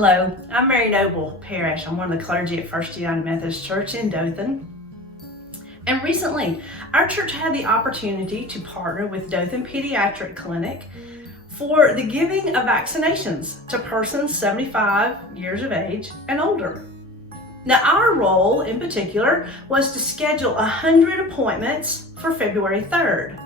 Hello, I'm Mary Noble Parrish. I'm one of the clergy at First United Methodist Church in Dothan. And recently, our church had the opportunity to partner with Dothan Pediatric Clinic for the giving of vaccinations to persons 75 years of age and older. Now, our role in particular was to schedule 100 appointments for February 3rd.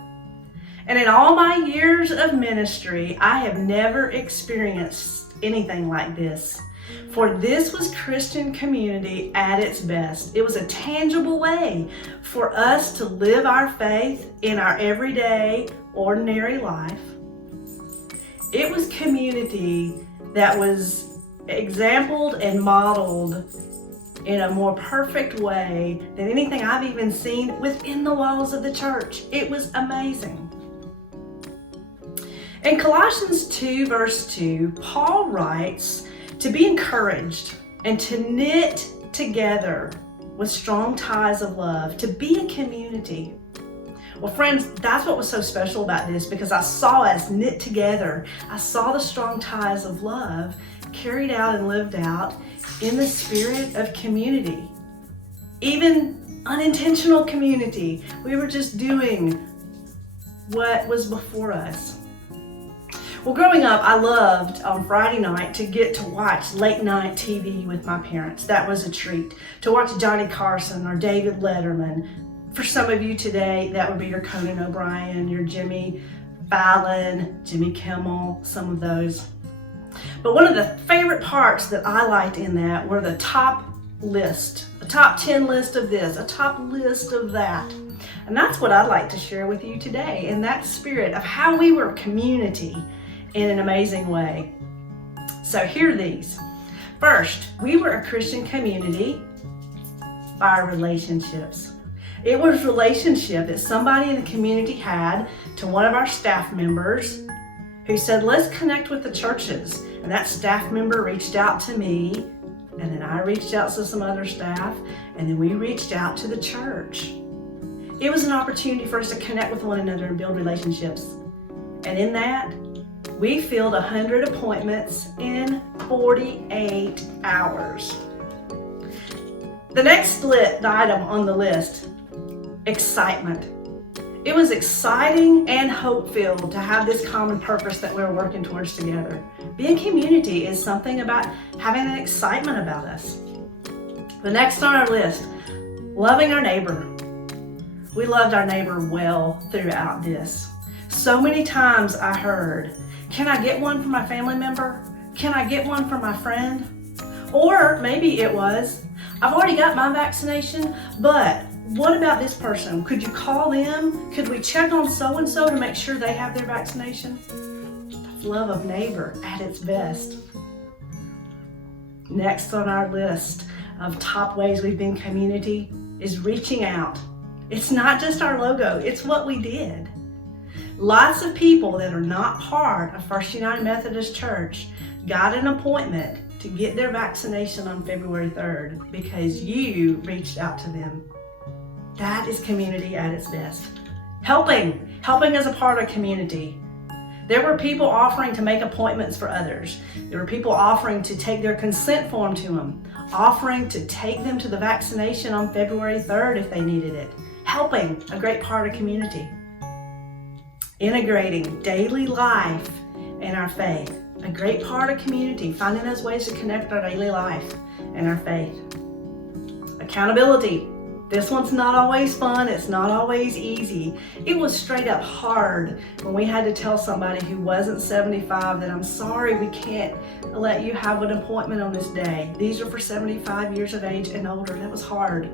And in all my years of ministry, I have never experienced anything like this. For this was Christian community at its best. It was a tangible way for us to live our faith in our everyday, ordinary life. It was community that was exampled and modeled in a more perfect way than anything I've even seen within the walls of the church. It was amazing. In Colossians 2, verse 2, Paul writes to be encouraged and to knit together with strong ties of love, to be a community. Well, friends, that's what was so special about this, because I saw us knit together. I saw the strong ties of love carried out and lived out in the spirit of community. Even unintentional community. We were just doing what was before us. Well, growing up, I loved on Friday night to get to watch late night TV with my parents. That was a treat. To watch Johnny Carson or David Letterman. For some of you today, that would be your Conan O'Brien, your Jimmy Fallon, Jimmy Kimmel, some of those. But one of the favorite parts that I liked in that were the top list, a top 10 list of this, a top list of that. And that's what I'd like to share with you today, in that spirit of how we were a community in an amazing way. So here are these. First, we were a Christian community by our relationships. It was relationship that somebody in the community had to one of our staff members who said, let's connect with the churches. And that staff member reached out to me, and then I reached out to some other staff, and then we reached out to the church. It was an opportunity for us to connect with one another and build relationships. And in that, we filled 100 appointments in 48 hours. The next item on the list, excitement. It was exciting and hope-filled to have this common purpose that we're working towards together. Being community is something about having an excitement about us. The next on our list, loving our neighbor. We loved our neighbor well throughout this. So many times I heard, can I get one for my family member? Can I get one for my friend? Or maybe it was, I've already got my vaccination, but what about this person? Could you call them? Could we check on so-and-so to make sure they have their vaccination? Love of neighbor at its best. Next on our list of top ways we've been community is reaching out. It's not just our logo, it's what we did. Lots of people that are not part of First United Methodist Church got an appointment to get their vaccination on February 3rd because you reached out to them. That is community at its best. Helping as a part of community. There were people offering to make appointments for others. There were people offering to take their consent form to them, offering to take them to the vaccination on February 3rd if they needed it. Helping, a great part of community. Integrating daily life and our faith, a great part of community, finding those ways to connect our daily life and our faith. Accountability. This one's not always fun, it's not always easy. It was straight up hard when we had to tell somebody who wasn't 75 that I'm sorry, we can't let you have an appointment on this day. These are for 75 years of age and older. That was hard.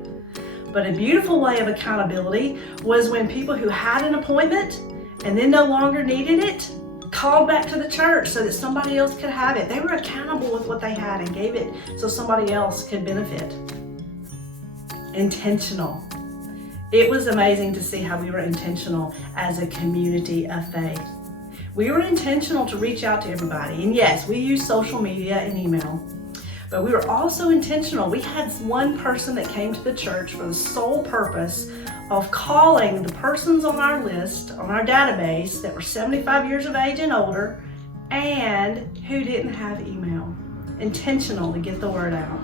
But a beautiful way of accountability was when people who had an appointment and then no longer needed it, called back to the church so that somebody else could have it. They were accountable with what they had and gave it so somebody else could benefit. Intentional. It was amazing to see how we were intentional as a community of faith. We were intentional to reach out to everybody. And yes, we use social media and email, but we were also intentional. We had one person that came to the church for the sole purpose of calling the persons on our list, on our database, that were 75 years of age and older and who didn't have email. intentional to get the word out.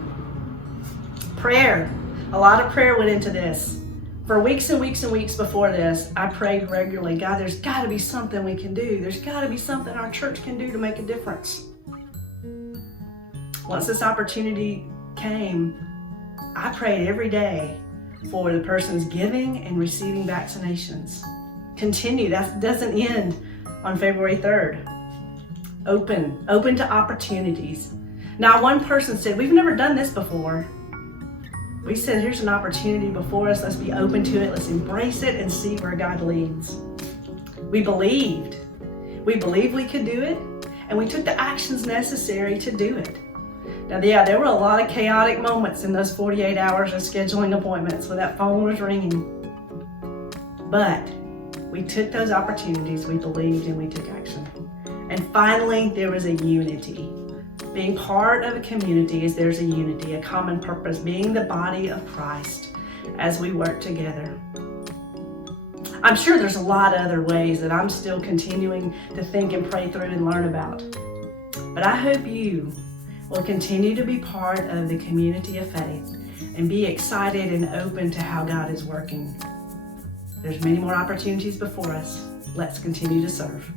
Prayer. A lot of prayer went into this. For weeks and weeks and weeks before this, I prayed regularly, God, there's got to be something we can do. There's got to be something our church can do to make a difference. Once this opportunity came, I prayed every day for the person's giving and receiving vaccinations. Continue. That doesn't end on February 3rd. Open to opportunities. Now, one person said, we've never done this before. We said, here's an opportunity before us. Let's be open to it. Let's embrace it and see where God leads. We believed. We believed we could do it, and we took the actions necessary to do it. Now, yeah, there were a lot of chaotic moments in those 48 hours of scheduling appointments when that phone was ringing. But we took those opportunities, we believed, and we took action. And finally, there was a unity. Being part of a community is there's a unity, a common purpose, being the body of Christ as we work together. I'm sure there's a lot of other ways that I'm still continuing to think and pray through and learn about. But I hope you will continue to be part of the community of faith and be excited and open to how God is working. There's many more opportunities before us. Let's continue to serve.